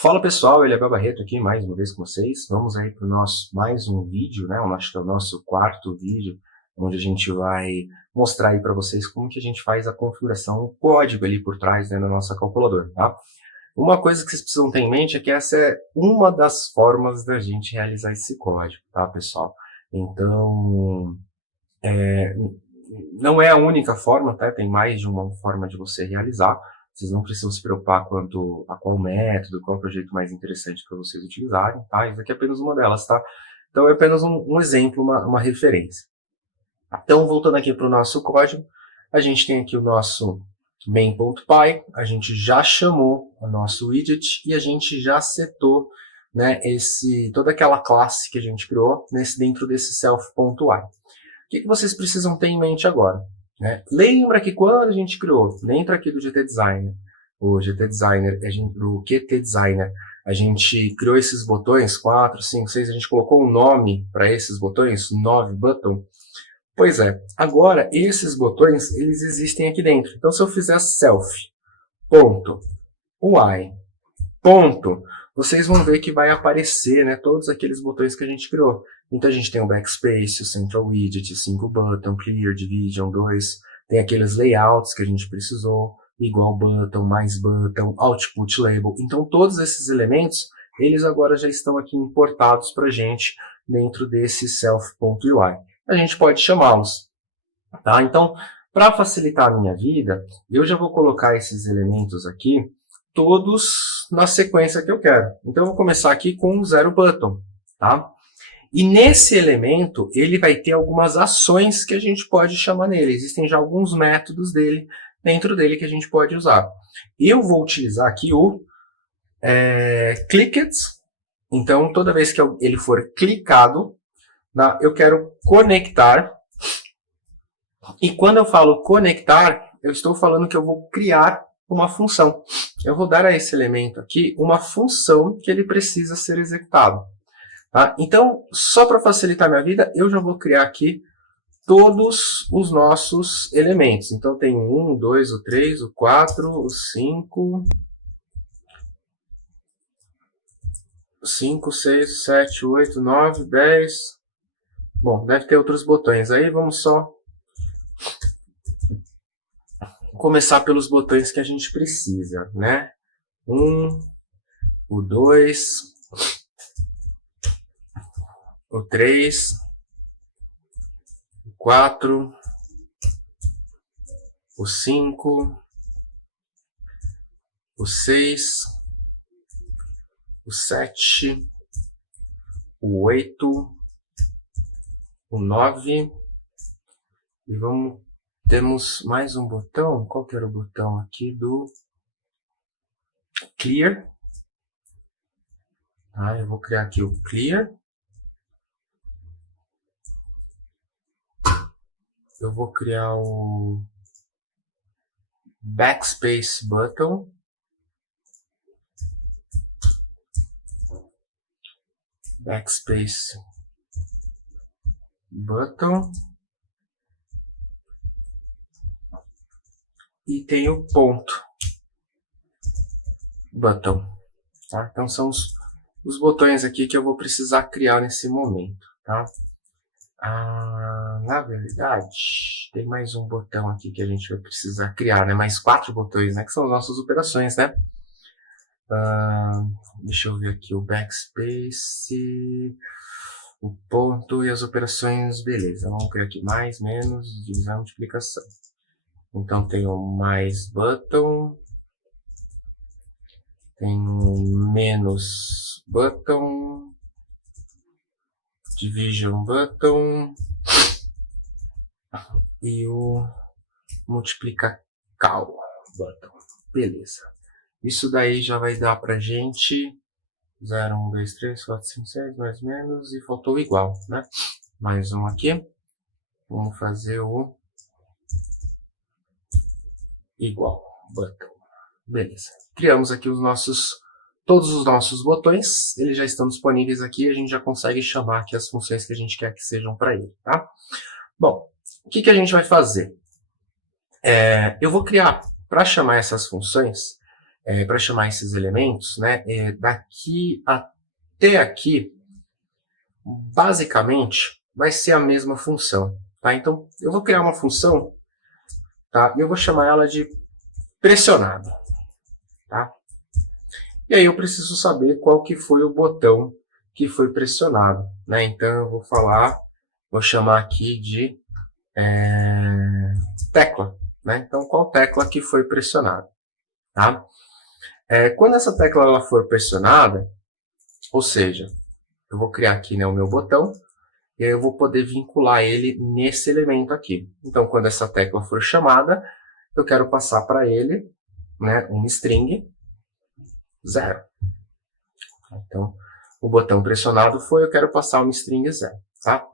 Fala pessoal, ele é Abel Barreto aqui mais uma vez com vocês. Vamos aí para o nosso mais um vídeo, né? Acho que é o nosso quarto vídeo, onde a gente vai mostrar aí para vocês como que a gente faz a configuração, o código ali por trás, né, na nossa calculadora, tá? Uma coisa que vocês precisam ter em mente é que essa é uma das formas da gente realizar esse código, tá, pessoal? Então, não é a única forma, tá? Tem mais de uma forma de você realizar. Vocês não precisam se preocupar quanto a qual método, qual projeto mais interessante para vocês utilizarem, tá? Isso aqui é apenas uma delas, tá? Então é apenas um exemplo, uma referência. Então, voltando aqui para o nosso código, a gente tem aqui o nosso main.py, a gente já chamou o nosso widget e a gente já setou, né, toda aquela classe que a gente criou dentro desse self.y. O que vocês precisam ter em mente agora? Né? Lembra que quando a gente criou, dentro aqui do GT Designer, o QT Designer, a gente criou esses botões, 4, 5, 6, a gente colocou um nome para esses botões, 9 button. Pois é, agora esses botões, eles existem aqui dentro. Então se eu fizer self.y, vocês vão ver que vai aparecer, né, todos aqueles botões que a gente criou. Então a gente tem o Backspace, o Central Widget, 5 Button, Clear, Division 2, tem aqueles layouts que a gente precisou, igual button, mais button, Output Label. Então todos esses elementos, eles agora já estão aqui importados para a gente dentro desse self.ui. A gente pode chamá-los. Tá? Então, para facilitar a minha vida, eu já vou colocar esses elementos aqui, todos na sequência que eu quero. Então, eu vou começar aqui com o 0 button. Tá? E nesse elemento, ele vai ter algumas ações que a gente pode chamar nele. Existem já alguns métodos dentro dele que a gente pode usar. Eu vou utilizar aqui o clicked. Então, toda vez que ele for clicado, eu quero conectar. E quando eu falo conectar, eu estou falando que eu vou criar uma função. Eu vou dar a esse elemento aqui uma função que ele precisa ser executado. Tá? Então, só para facilitar minha vida, eu já vou criar aqui todos os nossos elementos. Então, tem o 1, o 2, o 3, o 4, o 5, 6, 7, 8, 9, 10. Bom, deve ter outros botões aí. Vamos só começar pelos botões que a gente precisa, né? 1, o 2, o 3, o 4, o 5, o 6, o 7, o 8, o 9, e temos mais um botão. Qual que era o botão aqui do Clear? Tá, eu vou criar aqui o Clear. Eu vou criar o Backspace Button. Backspace Button. E tem o ponto button. Tá? Então são os botões aqui que eu vou precisar criar nesse momento. Tá? Na verdade, tem mais um botão aqui que a gente vai precisar criar, né? Mais 4 botões, né? Que são as nossas operações, né? Deixa eu ver aqui o backspace, o ponto e as operações, beleza. Vamos criar aqui mais, menos, divisão, multiplicação. Então tem o mais button, tem o menos button, division button e o multiplicacal button. Beleza. Isso daí já vai dar pra gente 0, 1, 2, 3, 4, 5, 6, mais menos, e faltou o igual, né? Mais um aqui. Vamos fazer o igual button. Beleza. Criamos aqui todos os nossos botões, eles já estão disponíveis aqui, a gente já consegue chamar aqui as funções que a gente quer que sejam para ele, tá? Bom, o que a gente vai fazer? Eu vou criar, para chamar essas funções, para chamar esses elementos, né, daqui até aqui, basicamente, vai ser a mesma função. Tá? Então, eu vou criar uma função, tá? E eu vou chamar ela de pressionado. Tá? E aí eu preciso saber qual que foi o botão que foi pressionado. Né? Então, eu vou chamar aqui de tecla. Né? Então, qual tecla que foi pressionada? Tá? Quando essa tecla ela for pressionada, ou seja, eu vou criar aqui, né, o meu botão, e aí eu vou poder vincular ele nesse elemento aqui. Então, quando essa tecla for chamada, eu quero passar para ele, né, uma string 0. Então, o botão pressionado foi, eu quero passar uma string 0. Tá?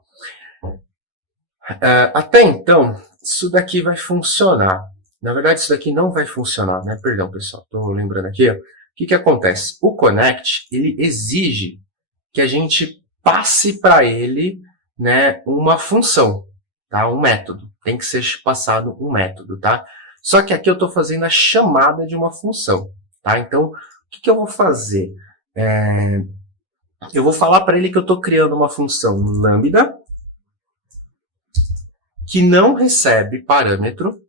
Até então, isso daqui vai funcionar. Na verdade, isso daqui não vai funcionar, né? Perdão, pessoal, estou lembrando aqui. Ó. O que acontece? O connect, ele exige que a gente passe para ele, né, uma função, tá? Um método. Tem que ser passado um método, tá? Só que aqui eu estou fazendo a chamada de uma função, tá? Então, o que eu vou fazer? Eu vou falar para ele que eu estou criando uma função lambda que não recebe parâmetro,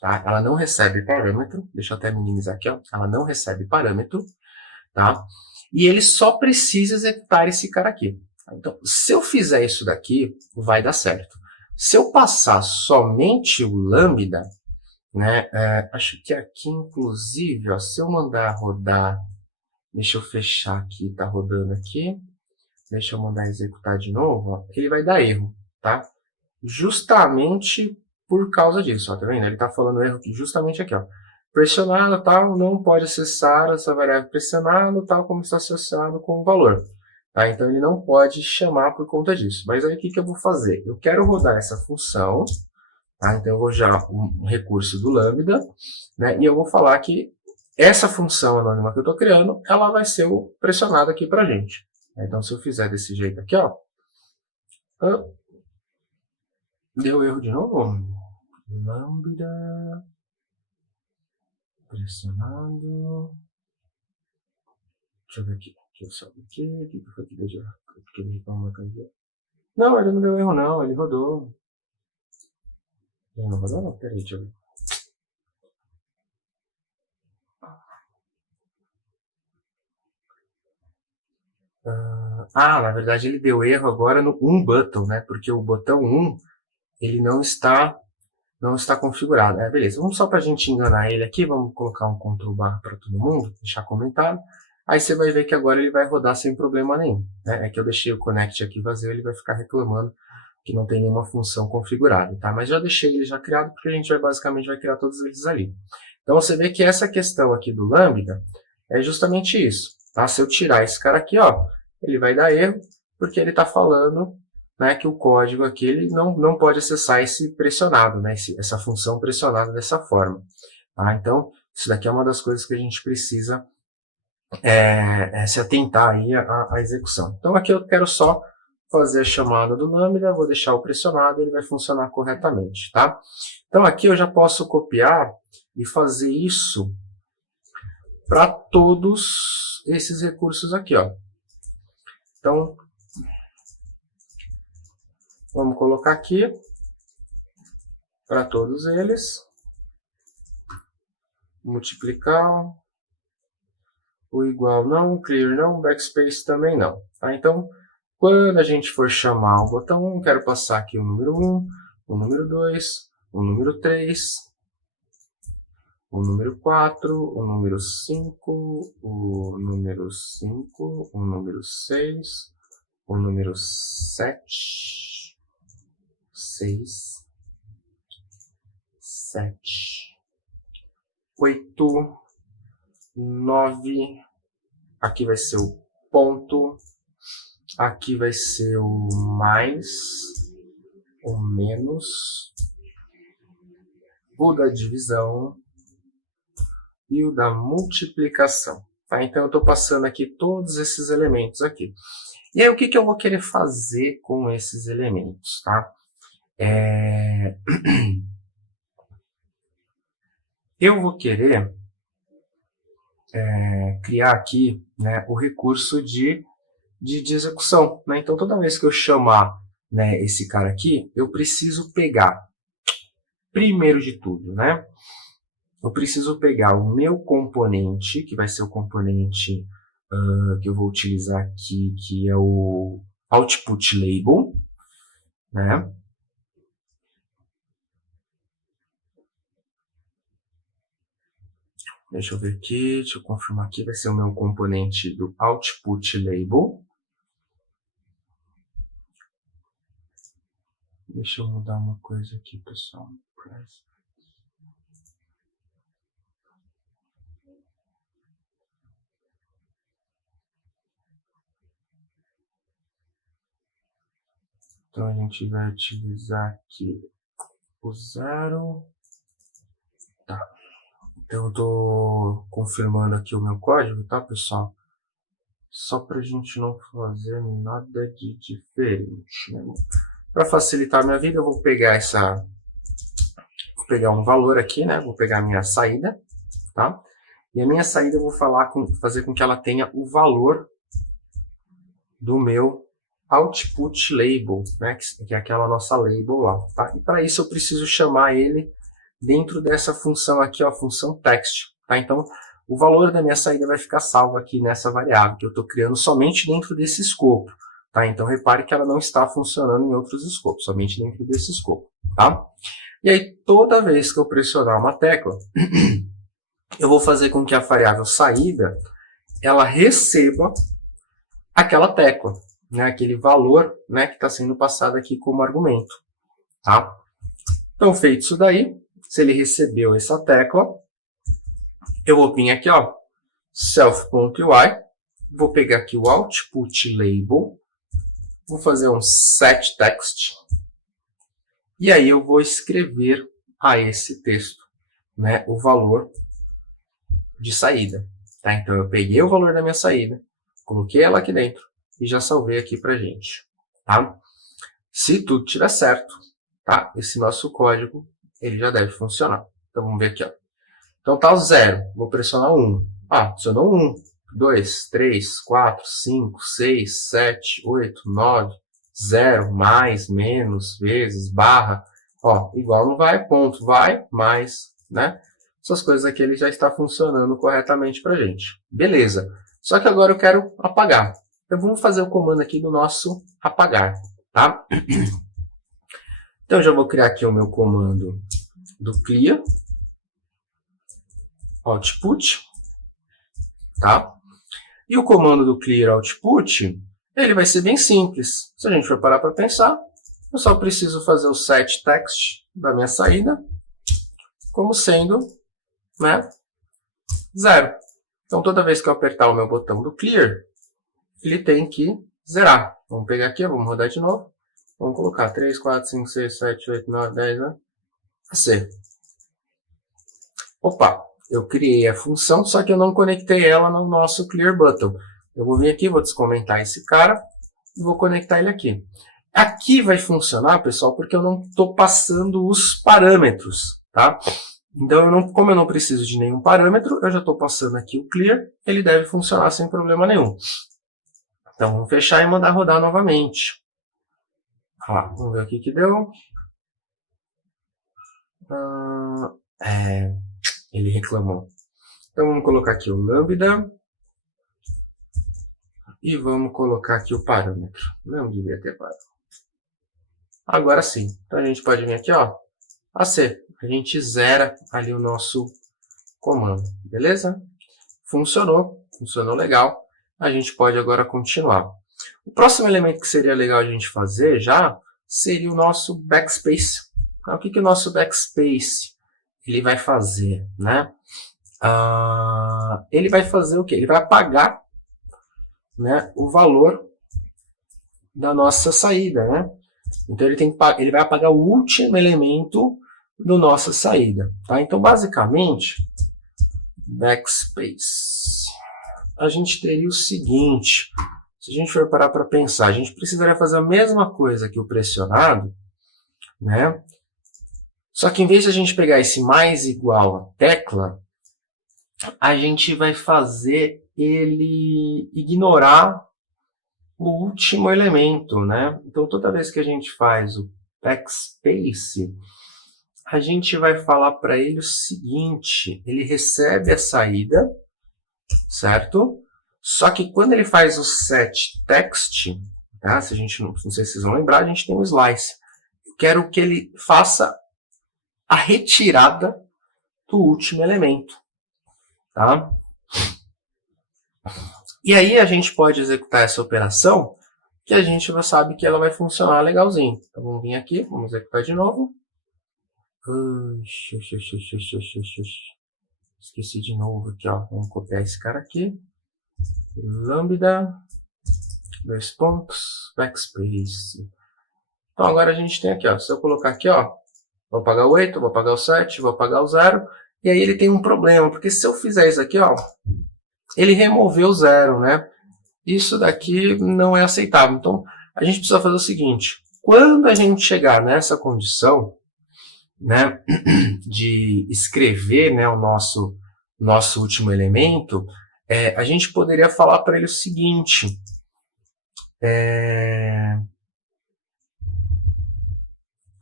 tá? Ela não recebe parâmetro. Deixa eu até minimizar aqui, ó. Ela não recebe parâmetro, tá? E ele só precisa executar esse cara aqui. Então, se eu fizer isso daqui, vai dar certo. Se eu passar somente o lambda, né, acho que aqui, inclusive, ó, se eu mandar rodar, deixa eu fechar aqui, tá rodando aqui, deixa eu mandar executar de novo, ó, ele vai dar erro, tá? Justamente por causa disso, ó, tá vendo? Ele tá falando erro aqui, justamente aqui, ó. Pressionado, tal, não pode acessar essa variável pressionado, tal, como está associado com o valor. Tá? Então, ele não pode chamar por conta disso. Mas aí, o que eu vou fazer? Eu quero rodar essa função, tá? Então, eu vou já um recurso do lambda, né? E eu vou falar que essa função anônima que eu estou criando, ela vai ser o pressionado aqui para a gente. Então, se eu fizer desse jeito aqui, ó, deu erro de novo. Lambda pressionado. Deixa eu ver aqui. Deixa eu saber aqui. O que foi que deu de erro? Porque ele reclamou aqui. Não, ele não deu erro, não. Ele rodou. Ele não rodou? Não, peraí, deixa eu ver. Na verdade ele deu erro agora no button, né? Porque o botão 1 ele não está configurado. Beleza, vamos só para a gente enganar ele aqui, vamos colocar um Ctrl barra para todo mundo, deixar comentado. Aí você vai ver que agora ele vai rodar sem problema nenhum. Né? É que eu deixei o connect aqui vazio, ele vai ficar reclamando que não tem nenhuma função configurada. Tá? Mas já deixei ele já criado, porque a gente basicamente vai criar todos eles ali. Então você vê que essa questão aqui do lambda é justamente isso. Tá? Se eu tirar esse cara aqui, ó, ele vai dar erro, porque ele está falando, né, que o código aqui ele não pode acessar esse pressionado, né, essa função pressionada dessa forma. Tá? Então, isso daqui é uma das coisas que a gente precisa se atentar aí à execução. Então, aqui eu quero só fazer a chamada do lambda, vou deixar o pressionado, ele vai funcionar corretamente. Tá? Então, aqui eu já posso copiar e fazer isso para todos esses recursos aqui. Ó. Então, vamos colocar aqui para todos eles. Multiplicar. O igual não, clear não, backspace também não. Tá? Então, quando a gente for chamar o botão 1, quero passar aqui o número 1, o número 2, o número 3, o número 4, o número 5, o número 5, o número 6, o número 7, 6, 7, 8, 9, aqui vai ser o ponto, aqui vai ser o mais, o menos, o da divisão e o da multiplicação. Tá? Então eu estou passando aqui todos esses elementos aqui. E aí o que eu vou querer fazer com esses elementos? Tá? Eu vou querer criar aqui, né, o recurso de execução, né? Então, toda vez que eu chamar, né, esse cara aqui, eu preciso pegar, primeiro de tudo, né? Eu preciso pegar o meu componente, que vai ser o componente que eu vou utilizar aqui, que é o output label, né? Deixa eu ver aqui, deixa eu confirmar aqui, vai ser o meu componente do output label. Deixa eu mudar uma coisa aqui, pessoal. Então, a gente vai utilizar aqui o 0. Tá. Então, eu estou confirmando aqui o meu código, tá, pessoal? Só para a gente não fazer nada de diferente, né? Para facilitar a minha vida, eu vou pegar um valor aqui, né? Vou pegar a minha saída, tá? E a minha saída eu vou fazer com que ela tenha o valor do meu output label, né? Que é aquela nossa label lá, tá? E para isso eu preciso chamar ele dentro dessa função aqui, ó, a função text, tá? Então, o valor da minha saída vai ficar salvo aqui nessa variável, que eu estou criando somente dentro desse escopo, tá? Então, repare que ela não está funcionando em outros escopos, somente dentro desse escopo, tá? E aí, toda vez que eu pressionar uma tecla, eu vou fazer com que a variável saída, ela receba aquela tecla, né? Aquele valor, né, que está sendo passado aqui como argumento, tá? Então, feito isso daí, se ele recebeu essa tecla, eu vou vir aqui, ó, self.ui, vou pegar aqui o output label, vou fazer um set text, e aí eu vou escrever a esse texto, né, o valor de saída. Tá? Então, eu peguei o valor da minha saída, coloquei ela aqui dentro e já salvei aqui pra gente. Tá? Se tudo estiver certo, tá? Esse nosso código ele já deve funcionar. Então, vamos ver aqui. Ó. Então, tá o 0. Vou pressionar 1. Ah, funcionou 1, 2, 3, 4, 5, 6, 7, 8, 9, 0, mais, menos, vezes, barra. Ó, igual não vai, ponto, vai, mais, né? Essas coisas aqui ele já está funcionando corretamente para a gente. Beleza. Só que agora eu quero apagar. Então, vamos fazer o comando aqui do nosso apagar, tá? Então, eu já vou criar aqui o meu comando do clear output, tá? E o comando do clear output, ele vai ser bem simples. Se a gente for parar para pensar, eu só preciso fazer o set text da minha saída como sendo, né, 0. Então, toda vez que eu apertar o meu botão do clear, ele tem que zerar. Vamos pegar aqui, vamos rodar de novo. Vamos colocar 3, 4, 5, 6, 7, 8, 9, 10, né? AC. Opa, eu criei a função, só que eu não conectei ela no nosso clear button. Eu vou vir aqui, vou descomentar esse cara e vou conectar ele aqui. Aqui vai funcionar, pessoal, porque eu não estou passando os parâmetros, tá? Então, como eu não preciso de nenhum parâmetro, eu já estou passando aqui o clear, ele deve funcionar sem problema nenhum. Então, vamos fechar e mandar rodar novamente. Lá, vamos ver o que deu. Ele reclamou. Então, vamos colocar aqui o lambda. E vamos colocar aqui o parâmetro. Não devia ter parâmetro. Agora sim. Então, a gente pode vir aqui, ó, AC. A gente zera ali o nosso comando. Beleza? Funcionou. Funcionou legal. A gente pode agora continuar. O próximo elemento que seria legal a gente fazer já seria o nosso backspace. Então, o que o nosso backspace ele vai fazer, né? Ele vai fazer o quê? Ele vai apagar, né, o valor da nossa saída, né? Então ele vai apagar o último elemento da nossa saída, tá? Então basicamente backspace a gente teria o seguinte: se a gente for parar para pensar, a gente precisaria fazer a mesma coisa que o pressionado, né? Só que em vez de a gente pegar esse mais igual a tecla, a gente vai fazer ele ignorar o último elemento, né? Então, toda vez que a gente faz o backspace, a gente vai falar para ele o seguinte: ele recebe a saída, certo? Só que quando ele faz o set text, tá? Se a gente não sei se vocês vão lembrar, a gente tem um slice. Eu quero que ele faça a retirada do último elemento, tá? E aí a gente pode executar essa operação que a gente já sabe que ela vai funcionar legalzinho. Então vamos vir aqui, vamos executar de novo. Esqueci de novo aqui, ó. Vamos copiar esse cara aqui. Lambda, dois pontos, backspace. Então agora a gente tem aqui, ó. Se eu colocar aqui, ó, vou apagar o 8, vou apagar o 7, vou apagar o 0. E aí ele tem um problema, porque se eu fizer isso aqui, ó, ele removeu o 0, né? Isso daqui não é aceitável. Então a gente precisa fazer o seguinte: quando a gente chegar nessa condição, né, de escrever, né, o nosso último elemento, a gente poderia falar para ele o seguinte: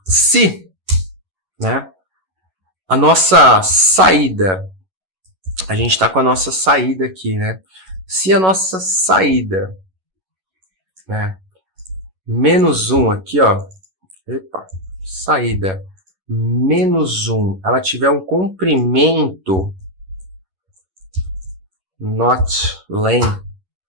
se, né, a nossa saída, a gente está com a nossa saída aqui, né? Se a nossa saída, né, menos 1 aqui, ó, epa, saída menos 1, ela tiver um comprimento not len,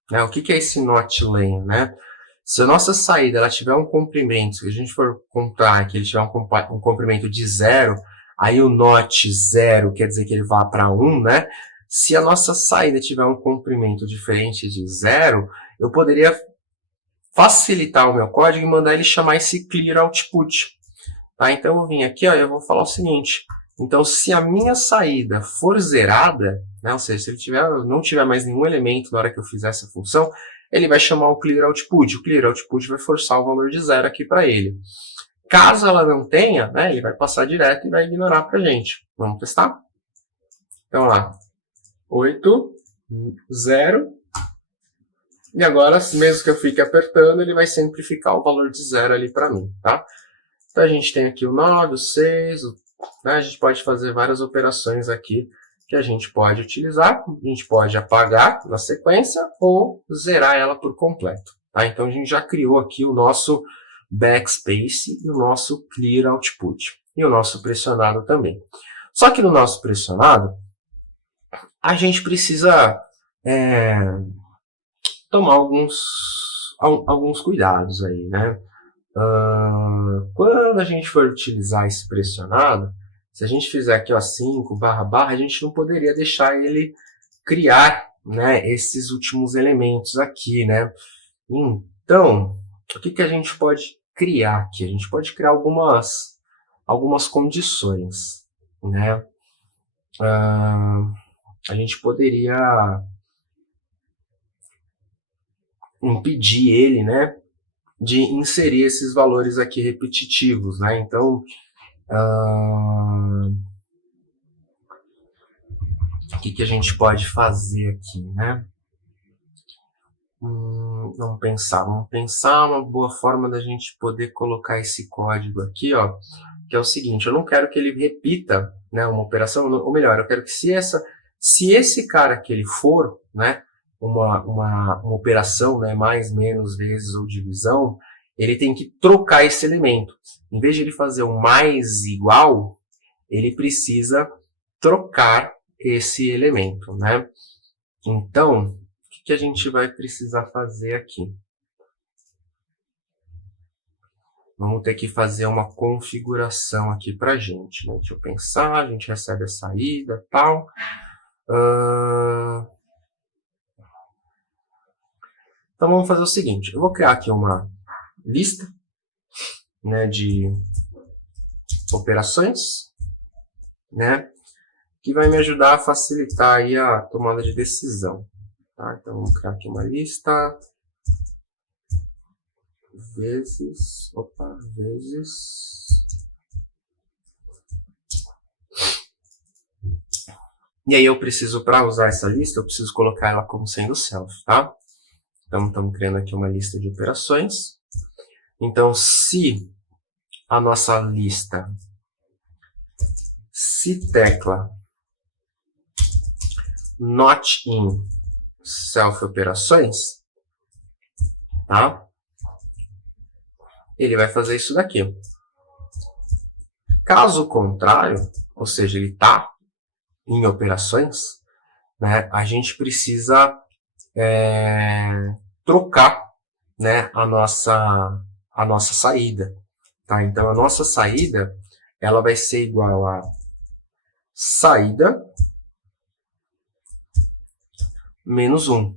né? O que é esse not len, né? Se a nossa saída ela tiver um comprimento, se a gente for contar que ele tiver um comprimento de 0, aí o not 0 quer dizer que ele vá para 1, né? Se a nossa saída tiver um comprimento diferente de 0, eu poderia facilitar o meu código e mandar ele chamar esse clear output. Tá? Então eu vou vir aqui, ó, e eu vou falar o seguinte: então se a minha saída for zerada, né, ou seja, se ele não tiver mais nenhum elemento na hora que eu fizer essa função, ele vai chamar o clear output. O clear output vai forçar o valor de 0 aqui para ele. Caso ela não tenha, né, ele vai passar direto e vai ignorar para a gente. Vamos testar? Então lá, 8, 0. E agora, mesmo que eu fique apertando, ele vai sempre ficar o valor de 0 ali para mim, tá? Então a gente tem aqui o 9, o 6, né? A gente pode fazer várias operações aqui que a gente pode utilizar. A gente pode apagar na sequência ou zerar ela por completo. Tá? Então a gente já criou aqui o nosso backspace e o nosso clear output. E o nosso pressionado também. Só que no nosso pressionado, a gente precisa tomar alguns cuidados aí, né? Quando a gente for utilizar esse pressionado, se a gente fizer aqui ó, 5 barra barra, a gente não poderia deixar ele criar, né, esses últimos elementos aqui, né? Então, o que a gente pode criar aqui? A gente pode criar algumas condições, né? A gente poderia impedir ele, né, de inserir esses valores aqui repetitivos, né? Então, o que a gente pode fazer aqui, né? Vamos pensar uma boa forma da gente poder colocar esse código aqui, ó, que é o seguinte: eu não quero que ele repita, né, uma operação, ou melhor, eu quero que se esse cara que ele for, né, uma operação, né, mais, menos, vezes ou divisão, ele tem que trocar esse elemento. Em vez de ele fazer o mais igual, ele precisa trocar esse elemento, né? Então, o que a gente vai precisar fazer aqui? Vamos ter que fazer uma configuração aqui para a gente, né? Deixa eu pensar, a gente recebe a saída e tal. Então vamos fazer o seguinte: eu vou criar aqui uma lista, né, de operações, né, que vai me ajudar a facilitar aí a tomada de decisão. Tá? Então vamos criar aqui uma lista vezes E aí eu preciso, para usar essa lista, eu preciso colocar ela como sendo self, tá? Então, estamos criando aqui uma lista de operações. Então, se a nossa lista, se tecla not in self operações, tá? Ele vai fazer isso daqui. Caso contrário, ou seja, ele está em operações, né, a gente precisa trocar, né, a nossa saída. Tá? Então, a nossa saída ela vai ser igual a saída menos 1.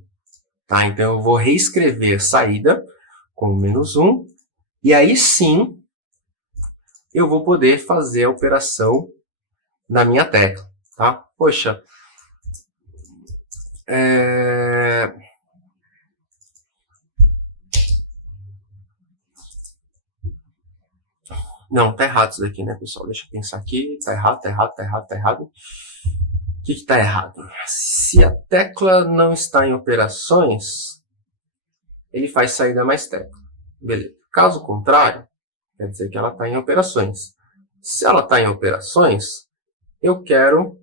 Tá? Então, eu vou reescrever saída com menos 1, e aí sim eu vou poder fazer a operação na minha tecla. Tá? Poxa, não, tá errado isso daqui, né, pessoal? Deixa eu pensar aqui. Tá errado, tá errado, tá errado, tá errado. O que está errado? Se a tecla não está em operações, ele faz saída mais tecla. Beleza. Caso contrário, quer dizer que ela está em operações. Se ela está em operações, eu quero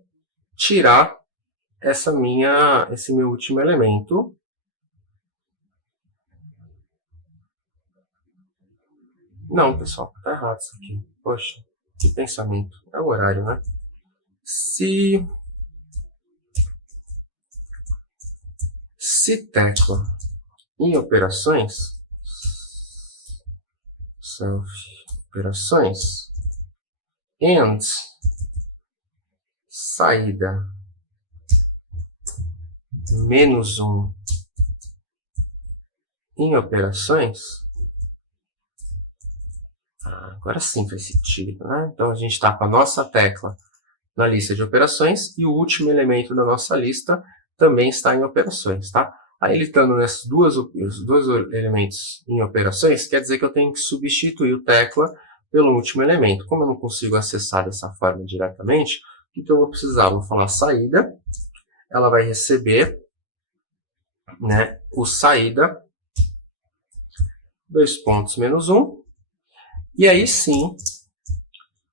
tirar esse meu último elemento. Não, pessoal, tá errado isso aqui. Poxa, que pensamento. É o horário, né? Se tecla em operações, self operações, and saída menos 1 em operações, agora sim faz sentido, né? Então a gente está com a nossa tecla na lista de operações e o último elemento da nossa lista também está em operações, tá? Aí ele estando nesses os dois elementos em operações, quer dizer que eu tenho que substituir o tecla pelo último elemento. Como eu não consigo acessar dessa forma diretamente, o que eu vou precisar? Vou falar saída, ela vai receber, né, o saída, 2 pontos menos 1, e aí sim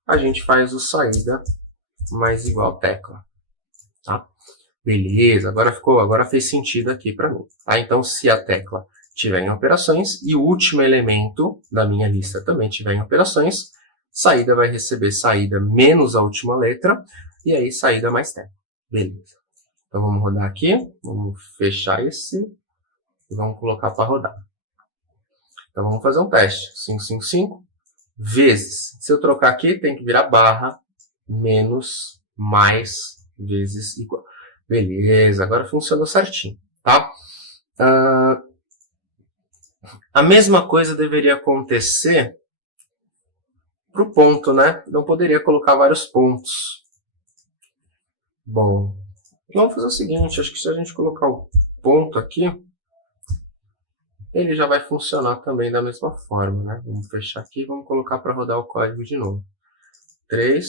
a gente faz o saída mais igual tecla, tá? Beleza, agora fez sentido aqui para mim, tá? Então, se a tecla estiver em operações e o último elemento da minha lista também estiver em operações, saída vai receber saída menos a última letra, e aí saída mais tecla. Beleza. Então, vamos rodar aqui, vamos fechar esse e vamos colocar para rodar. Então, vamos fazer um teste. 555 vezes. Se eu trocar aqui, tem que virar barra, menos, mais, vezes, igual. Beleza, agora funcionou certinho, tá? A mesma coisa deveria acontecer para o ponto, né? Não poderia colocar vários pontos. Bom, vamos fazer o seguinte, acho que se a gente colocar o ponto aqui, ele já vai funcionar também da mesma forma, né? Vamos fechar aqui e vamos colocar para rodar o código de novo. 3,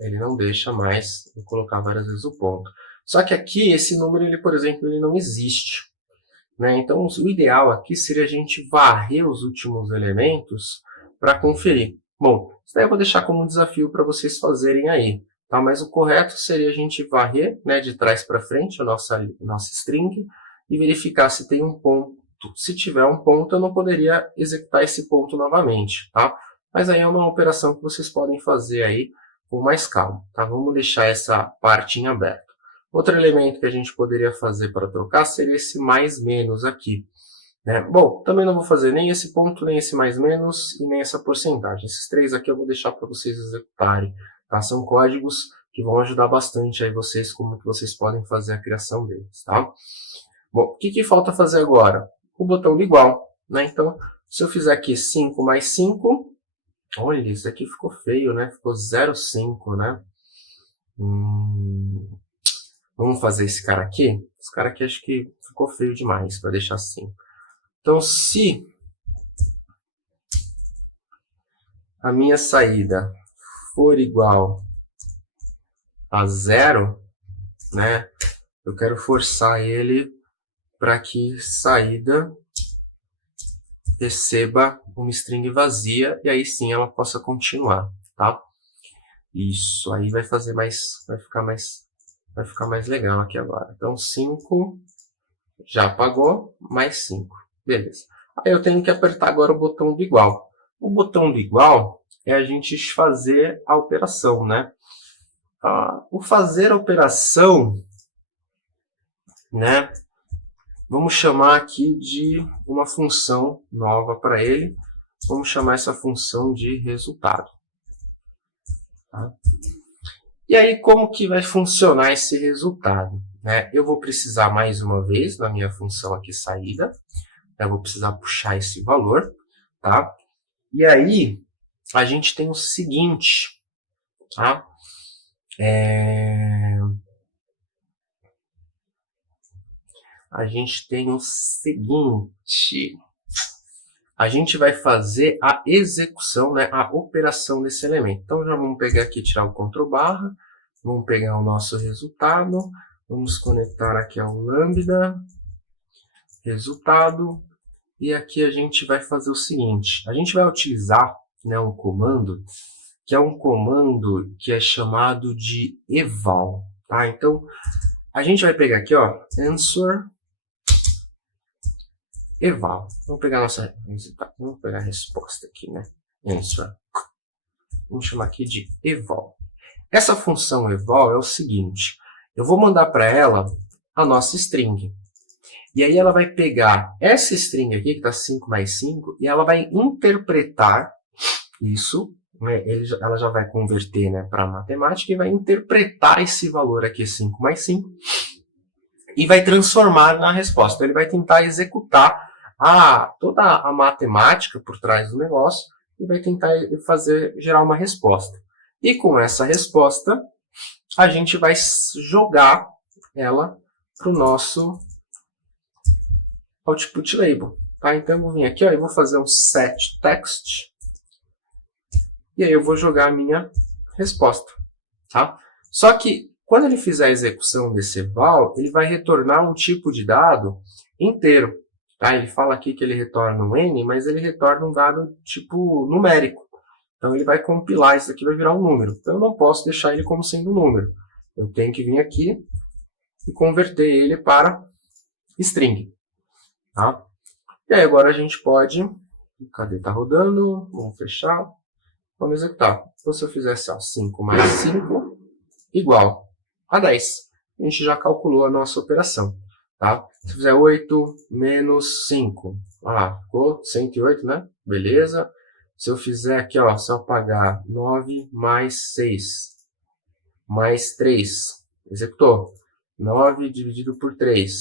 ele não deixa mais eu colocar várias vezes o ponto. Só que aqui, esse número, ele, por exemplo, ele não existe. Né? Então, o ideal aqui seria a gente varrer os últimos elementos para conferir. Bom, isso daí eu vou deixar como desafio para vocês fazerem aí. Tá? Mas o correto seria a gente varrer, né, de trás para frente a nossa string e verificar se tem um ponto. Se tiver um ponto, eu não poderia executar esse ponto novamente. Tá? Mas aí é uma operação que vocês podem fazer aí com mais calma. Tá? Vamos deixar essa parte em aberto. Outro elemento que a gente poderia fazer para trocar seria esse mais menos aqui. Né? Bom, também não vou fazer nem esse ponto, nem esse mais menos e nem essa porcentagem. Esses três aqui eu vou deixar para vocês executarem. Tá? São códigos que vão ajudar bastante aí vocês, como que vocês podem fazer a criação deles. Tá? Bom, o que falta fazer agora? O botão do igual. Né? Então, se eu fizer aqui 5 mais 5, olha, isso aqui ficou feio, né? Ficou 0,5, né? Vamos fazer esse cara aqui? Esse cara aqui acho que ficou feio demais para deixar assim. Então, se a minha saída for igual a 0, né? Eu quero forçar ele para que saída receba uma string vazia e aí sim ela possa continuar, tá? Isso, aí vai ficar mais legal aqui agora. Então 5 já apagou, mais 5. Beleza. Aí eu tenho que apertar agora o botão do igual. O botão do igual é a gente fazer a operação, né? O fazer a operação, né? Vamos chamar aqui de uma função nova para ele. Vamos chamar essa função de resultado. Tá? E aí, como que vai funcionar esse resultado? Né? Eu vou precisar, mais uma vez, na minha função aqui saída, eu vou precisar puxar esse valor, tá? E aí, a gente tem o seguinte, tá? A gente tem o seguinte, a gente vai fazer a execução, né, a operação desse elemento. Então, já vamos pegar aqui, tirar o Ctrl barra, vamos pegar o nosso resultado, vamos conectar aqui ao lambda, resultado, e aqui a gente vai fazer o seguinte, a gente vai utilizar, né, um comando, que é um comando que é chamado de eval, tá? Então, a gente vai pegar aqui, ó, answer eval. Vamos pegar a resposta aqui, né? Answer. Vamos chamar aqui de eval. Essa função eval é o seguinte, eu vou mandar para ela a nossa string. E aí ela vai pegar essa string aqui, que está 5 mais 5, e ela vai interpretar isso, né? Ela já vai converter, né, para matemática e vai interpretar esse valor aqui, 5 mais 5, e vai transformar na resposta. Então, ele vai tentar executar toda a matemática por trás do negócio e vai tentar gerar uma resposta. E com essa resposta, a gente vai jogar ela para o nosso output label. Tá? Então, eu vou vir aqui, ó, e vou fazer um set text, e aí eu vou jogar a minha resposta. Tá? Só que, quando ele fizer a execução desse eval, ele vai retornar um tipo de dado inteiro. Tá? Ele fala aqui que ele retorna um n, mas ele retorna um dado tipo numérico. Então ele vai compilar, isso aqui vai virar um número. Então eu não posso deixar ele como sendo um número. Eu tenho que vir aqui e converter ele para string. Tá? E aí agora a gente pode... Cadê? Tá rodando. Vamos fechar. Vamos executar. Então se eu fizesse 5 mais 5 igual a 10. A gente já calculou a nossa operação. Tá? Se eu fizer 8 menos 5, ficou 108, né? Beleza. Se eu fizer aqui, ó, se eu apagar 9 mais 6, mais 3, executou. 9 dividido por 3,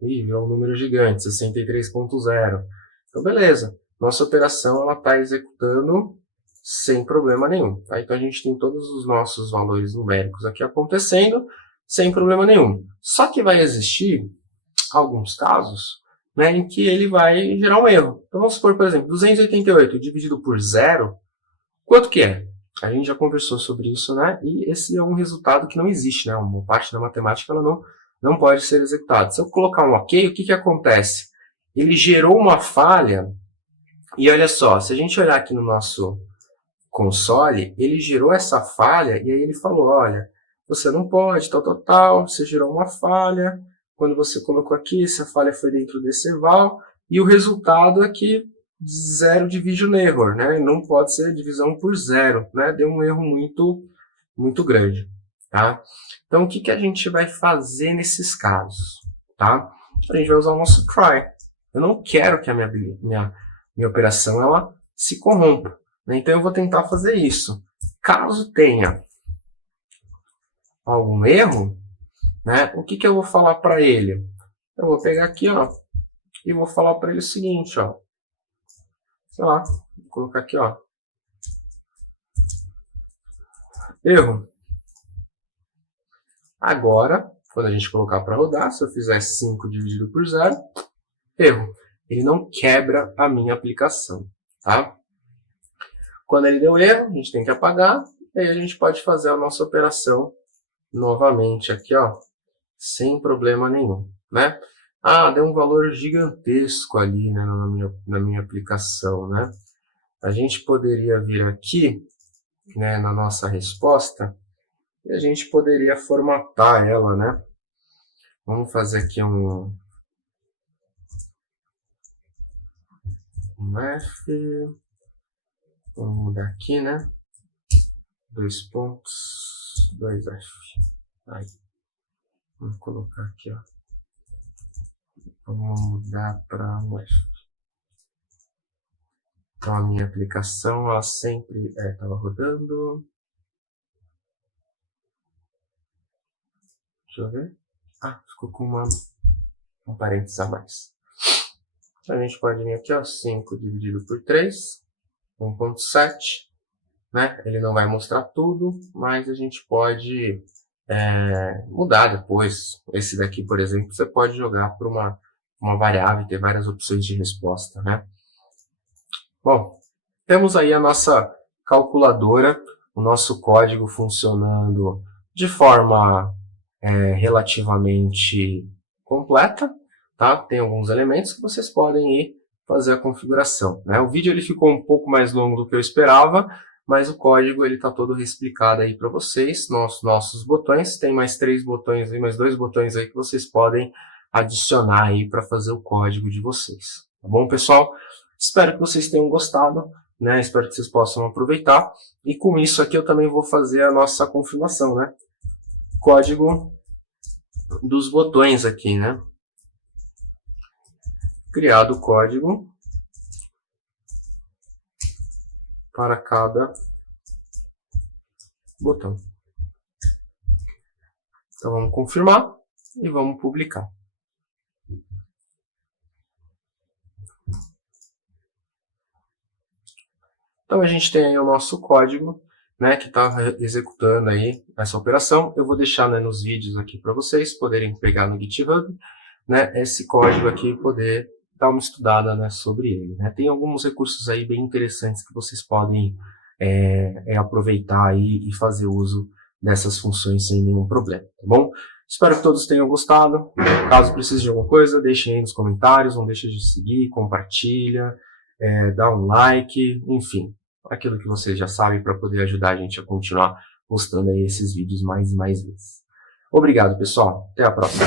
virou um número gigante, 63.0. Então, beleza. Nossa operação está executando sem problema nenhum. Tá? Então, a gente tem todos os nossos valores numéricos aqui acontecendo sem problema nenhum. Só que vai existir alguns casos, né, em que ele vai gerar um erro. Então vamos supor, por exemplo, 288 dividido por 0, quanto que é? A gente já conversou sobre isso, né? E esse é um resultado que não existe, né? Uma parte da matemática ela não pode ser executada. Se eu colocar um OK, o que acontece? Ele gerou uma falha, e olha só, se a gente olhar aqui no nosso console, ele gerou essa falha, e aí ele falou, olha, você não pode, tal, você gerou uma falha, quando você colocou aqui, essa falha foi dentro desse eval, e o resultado é que 0 division error, né? Não pode ser divisão por 0, né? Deu um erro muito grande, tá? Então, o que a gente vai fazer nesses casos, tá? A gente vai usar o nosso try. Eu não quero que a minha operação ela se corrompa, né? Então, eu vou tentar fazer isso. Caso tenha algum erro, né? O que eu vou falar para ele? Eu vou pegar aqui, ó, e vou falar para ele o seguinte, ó. Sei lá, vou colocar aqui, ó. Erro. Agora, quando a gente colocar para rodar, se eu fizer 5 dividido por 0, erro. Ele não quebra a minha aplicação, tá? Quando ele deu erro, a gente tem que apagar, e aí a gente pode fazer a nossa operação novamente aqui, ó, sem problema nenhum, né? Ah, deu um valor gigantesco ali, né, na minha aplicação, né? A gente poderia vir aqui, né, na nossa resposta, e a gente poderia formatar ela, né? Vamos fazer aqui um F, vamos mudar aqui, né? 2 pontos, 2F. Aí. Vamos colocar aqui, ó. Vamos mudar para um F. Então a minha aplicação, ela sempre estava rodando. Deixa eu ver. Ah, ficou com um parênteses a mais. Então a gente pode vir aqui, ó, 5 dividido por 3, 1.7. Né? Ele não vai mostrar tudo, mas a gente pode mudar depois. Esse daqui, por exemplo, você pode jogar para uma variável e ter várias opções de resposta, né? Bom, temos aí a nossa calculadora, o nosso código funcionando de forma relativamente completa, tá? Tem alguns elementos que vocês podem ir fazer a configuração, né? O vídeo ele ficou um pouco mais longo do que eu esperava, mas o código ele está todo explicado aí para vocês, nossos botões, tem mais 3 botões aí, mais 2 botões aí que vocês podem adicionar aí para fazer o código de vocês, tá bom, pessoal? Espero que vocês tenham gostado, né? Espero que vocês possam aproveitar, e com isso aqui eu também vou fazer a nossa confirmação, né? Código dos botões aqui, né? Criado o código para cada botão. Então vamos confirmar e vamos publicar. Então a gente tem aí o nosso código, né, que está executando aí essa operação. Eu vou deixar, né, nos vídeos aqui para vocês poderem pegar no GitHub, né, esse código aqui e poder dar uma estudada, né, sobre ele, né. Tem alguns recursos aí bem interessantes que vocês podem aproveitar aí e fazer uso dessas funções sem nenhum problema, tá bom? Espero que todos tenham gostado. Caso precise de alguma coisa, deixem aí nos comentários, não deixe de seguir, compartilha, dá um like, enfim, aquilo que vocês já sabem para poder ajudar a gente a continuar postando aí esses vídeos mais e mais vezes. Obrigado, pessoal. Até a próxima.